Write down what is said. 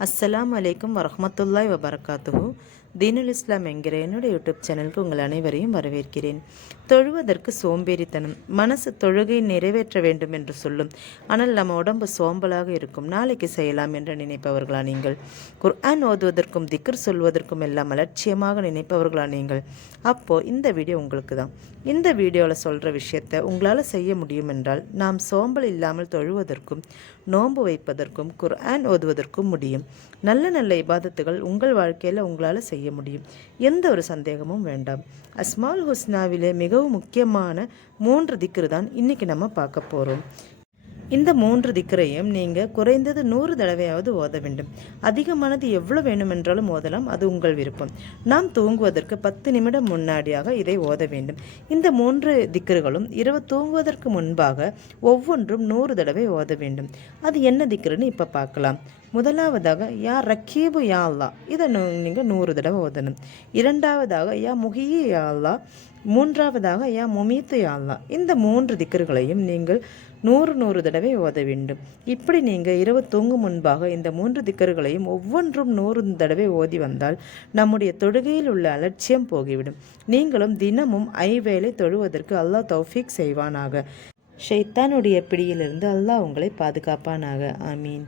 അസ്സലാമലൈക്കും വറഹമത്തല്ലാ വബർക്കാത്തുഹു தீனுல் இஸ்லாம் என்கிற என்னுடைய யூடியூப் சேனலுக்கு உங்கள் அனைவரையும் வரவேற்கிறேன். தொழுவதற்கு சோம்பேறித்தனம் மனசு தொழுகை நிறைவேற்ற வேண்டும் என்று சொல்லும். ஆனால் நம்ம உடம்பு சோம்பலாக இருக்கும். நாளைக்கு செய்யலாம் என்று நினைப்பவர்களா நீங்கள்? குர்ஆன் ஓதுவதற்கும் திக்ர் சொல்வதற்கும் எல்லாம் அலட்சியமாக நினைப்பவர்களா நீங்கள்? அப்போ இந்த வீடியோ உங்களுக்கு தான். இந்த வீடியோவில் சொல்கிற விஷயத்தை உங்களால் செய்ய முடியும் என்றால் நாம் சோம்பல் இல்லாமல் தொழுவதற்கும் நோன்பு வைப்பதற்கும் குர்ஆன் ஓதுவதற்கும் முடியும். நல்ல நல்ல இபாதத்துகள் உங்கள் வாழ்க்கையில் உங்களால் செய்ய முடியும். எந்த ஒரு சந்தேகமும் வேண்டாம். அஸ்மால் ஹுஸ்னாவிலே மிகவும் முக்கியமான மூன்று திக்ரு தான் இன்னைக்கு நம்ம பார்க்க போகிறோம் இந்த மூன்று திக்கரையும் நீங்கள் குறைந்தது நூறு தடவையாவது ஓத வேண்டும். அதிகமானது எவ்வளோ வேண்டுமென்றாலும் ஓதலாம் அது உங்கள் விருப்பம். நாம் தூங்குவதற்கு பத்து நிமிடம் முன்னாடியாக இதை ஓத வேண்டும். இந்த மூன்று திக்கர்களும் இரவு தூங்குவதற்கு முன்பாக ஒவ்வொன்றும் நூறு தடவை ஓத வேண்டும். அது என்ன திக்கருன்னு இப்போ பார்க்கலாம். முதலாவதாக யா ரக்கீபு யா அல்லா இதை நீங்கள் நூறு தடவை ஓதணும். இரண்டாவதாக யா முகியி யா அல்லா மூன்றாவதாக யா முமீத்து யா அல்லா இந்த மூன்று திக்கர்களையும் நீங்கள் நூறு நூறு தடவை ஓத வேண்டும். இப்படி நீங்கள் இரவு தூங்கும் முன்பாக இந்த மூன்று திக்கர்களையும் ஒவ்வொன்றும் நூறு தடவை ஓதி வந்தால் நம்முடைய தொழுகையில் உள்ள அலட்சியம் போகிவிடும். நீங்களும் தினமும் ஐவேளை தொழுவதற்கு அல்லாஹ் தௌஃபீக் செய்வானாக. ஷைத்தானுடைய பிடியிலிருந்து அல்லாஹ் உங்களை பாதுகாப்பானாக. ஆமீன்.